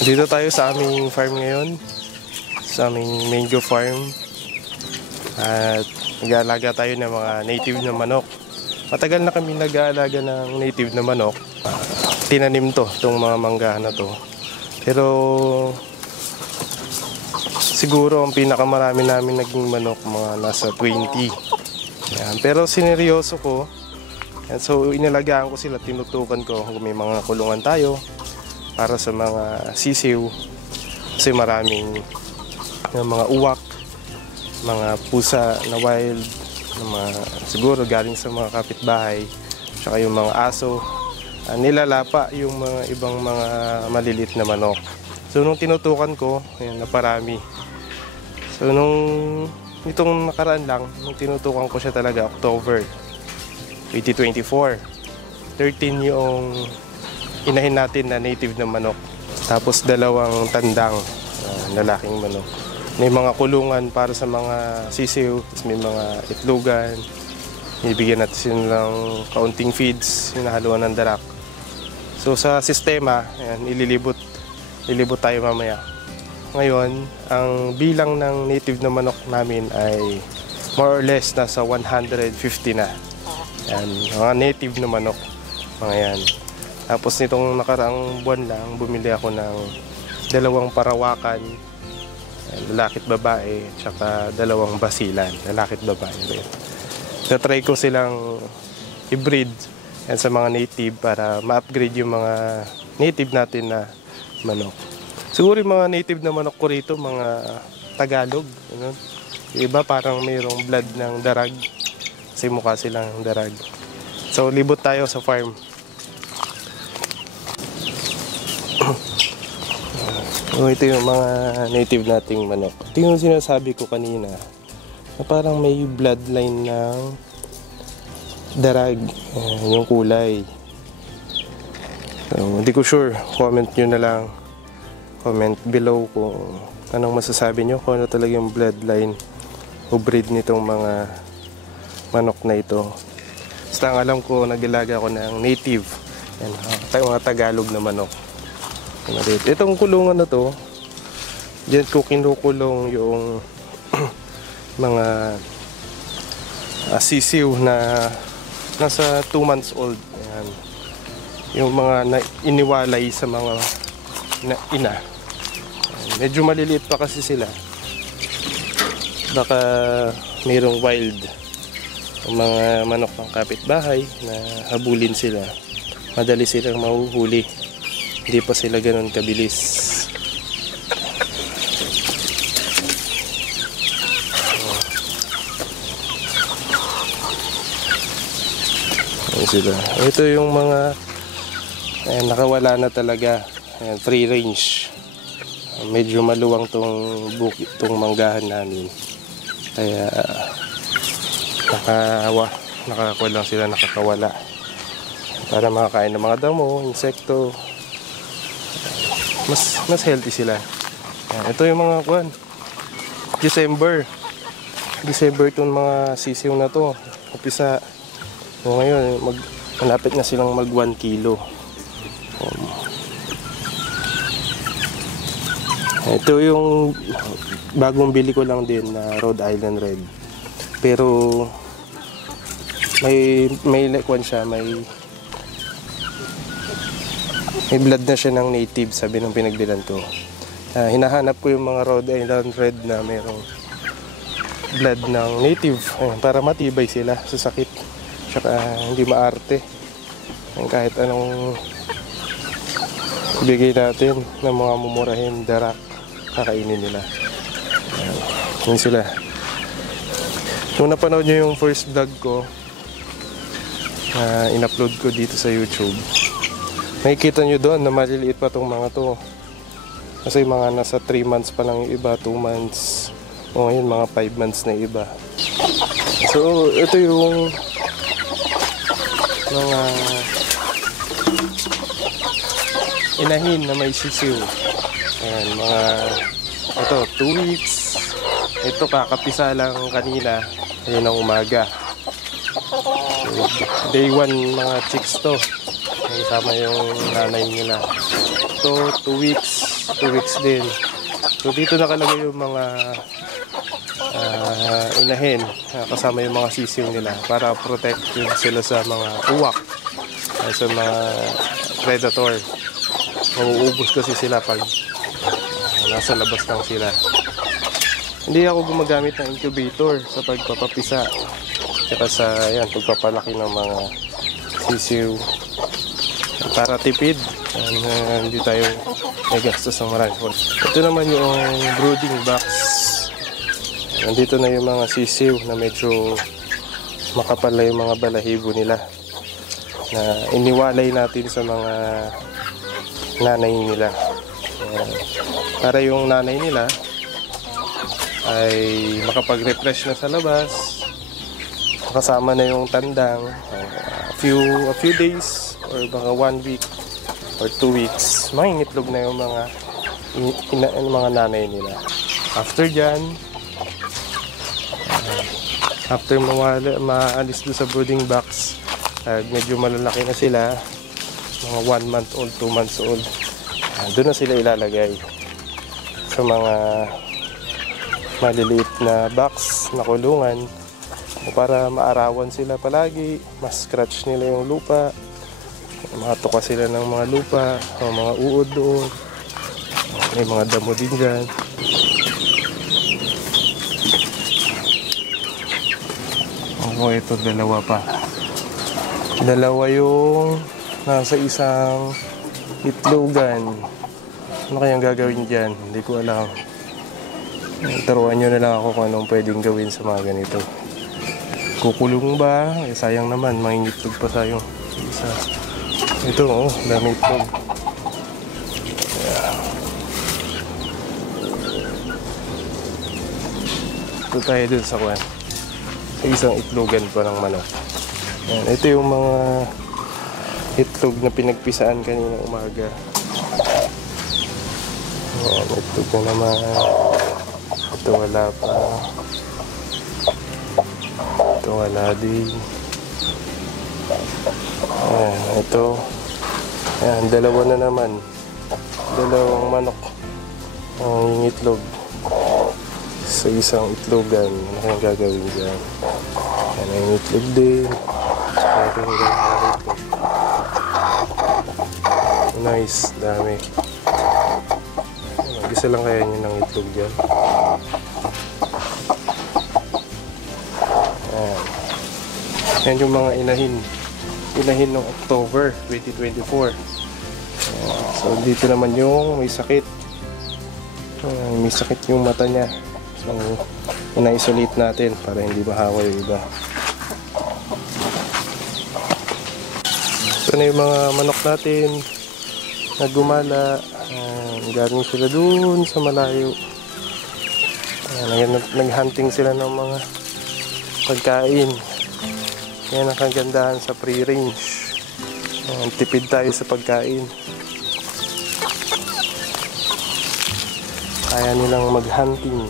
Dito tayo sa aming farm ngayon, sa aming mango farm. At nag-aalaga tayo ng mga native na manok. Matagal na kami nag-aalaga ng native na manok. Tinanim to, itong mga manggahan na to. Pero siguro ang pinakamarami namin naging manok mga nasa 20. Yan. Pero sineryoso ko. Yan. So inalagaan ko sila, tinutukan ko kung may mga kulungan tayo para sa mga sisiw. Kasi maraming mga uwak, mga pusa na wild, na mga, siguro galing sa mga kapitbahay, tsaka yung mga aso. Nilalapa yung mga ibang mga maliliit na manok. So nung tinutukan ko, ayan, naparami. So itong nakaraan lang, nung tinutukan ko siya talaga, October 2024, 13 yung inahin natin na native na manok. Tapos 2 tandang lalaking manok. May mga kulungan para sa mga sisiw, may mga itlogan. Ibigyan natin silang kaunting feeds, hinahaluan ng darak. So sa sistema, ayan, ililibot tayo mamaya. Ngayon, ang bilang ng native na manok namin ay more or less nasa 150 na. Ayan, mga native na manok, mga yan. Tapos nitong nakaraang buwan lang, bumili ako ng 2 parawakan, lalaki at babae, tsaka 2 basilan, lalaki at babae rin. Na-try ko silang i-breed sa mga native para ma-upgrade yung mga native natin na manok. Siguro yung mga native na manok ko rito, mga Tagalog. Ano? Yung iba parang mayroong blood ng darag, kasi mukha silang darag. So libot tayo sa farm. Ito yung mga native nating manok. Ito yung sinasabi ko kanina na parang may bloodline ng darag, yung kulay. So, hindi ko sure. Comment nyo na lang. Comment below kung anong masasabi nyo, kung ano talaga yung bloodline o breed nitong mga manok na ito. Basta ang alam ko, nag-ilaga ako ng native. Yan, mga Tagalog na manok. Itong kulungan na to, diyan ko kinukulong yung mga sisiw na nasa 2 months old. Ayan. Yung mga iniwalay sa mga ina. Ayan. Medyo maliliit pa kasi sila. Baka mayroong wild mga manok ng kapitbahay na habulin sila. Madali silang mahuhuli. Hindi pa sila ganun kabilis. Ayan sila. Ito yung mga nakawala na talaga. Ayan, free range. Medyo maluwang tong manggahan namin. Kaya nakakawala sila, nakakawala. Para makakain ng mga damo, insekto. Mas healthy sila. Ayan, ito yung mga December itong mga sisiw na to. Umpisa. So ngayon, malapit na silang mag 1 kilo. Ito yung bagong bili ko lang din na Rhode Island Red. Pero may blood na siya ng native, sabi ng pinagbilan ko. Hinahanap ko yung mga Rhode Island Red na mayroong blood ng native, para matibay sila sa sakit. Tsaka hindi maarte. Kahit anong ibigay natin ng mga mumurahin, darak, kakainin nila. Yun sila. Kung napanood nyo yung first vlog ko, in-upload ko dito sa YouTube, makikita nyo doon na maliliit pa tong mga to. Kasi mga nasa 3 months pa lang yung iba, 2 months. O ngayon mga 5 months na iba. So ito yung mga inahin na may sisiw. Ayan, ito 2 weeks. Ito kakapisa lang kanina. Ayun ang umaga. So, day 1 mga chicks to. Kasama yung nanay nila. Ito 2 weeks. 2 weeks din. So dito nakalagay yung mga inahin, kasama yung mga sisiw nila para protect yun sila sa mga uwak, sa mga predator. Mauubos kasi sila pag nasa labas lang sila. Hindi ako gumagamit ng incubator sa pagpapapisa saka sa pagpapalaki ng mga sisiw para tipid. Hindi tayo may gastos ng marami. Ito naman yung brooding box. Nandito na yung mga sisiw na medyo makapal na yung mga balahibo nila na iniwalay natin sa mga nanay nila. Para yung nanay nila ay makapag-refresh na sa labas, kasama na yung tandang a few days or baka 1 week or 2 weeks, mangingitlog na yung mga nanay nila. After dyan, after maalis doon sa brooding box, medyo malalaki na sila, mga 1 month old, 2 months old, doon na sila ilalagay sa mga maliliit na box na kulungan para maarawan sila palagi, mas scratch nila yung lupa, makatuka sila ng mga lupa o mga uod doon, may mga damo din dyan. Ito dalawa pa, dalawa yung nasa isang itlogan. Ano kayang gagawin dyan? Hindi ko alam. Taruan nyo na lang ako kung anong pwedeng gawin sa mga ganito. Kukulong ba? Sayang naman, mangingitlog pa sayang isa. Ito, dami itlog. Ito tayo dun sa kwan. Sa isang itlogan pa ng manok. Ayan, ito yung mga itlog na pinagpisaan kanina umaga. Ayan, itlog na naman. Ito wala pa. Ito wala din. Ayan, ito. Ayan, dalawa na naman. Dalawang manok ang itlog sa isang itlogan. Ano kayang gagawin dyan? Ayan, ang itlog din. Nice, dami. Mag-isa lang kaya nyo ng itlog dyan. Ayan. Ayan yung mga inahin ng October 2024. Ayan. So dito naman yung may sakit. Ayan, may sakit yung mata niya. So ina-isolate natin para hindi mahawa yung iba. Ito na yung mga manok natin na gumala. Galing sila dun sa malayo. Nag-hunting sila ng mga pagkain. Yan ang kagandahan sa free range. Tipid tayo sa pagkain. Kaya nilang mag-hunting.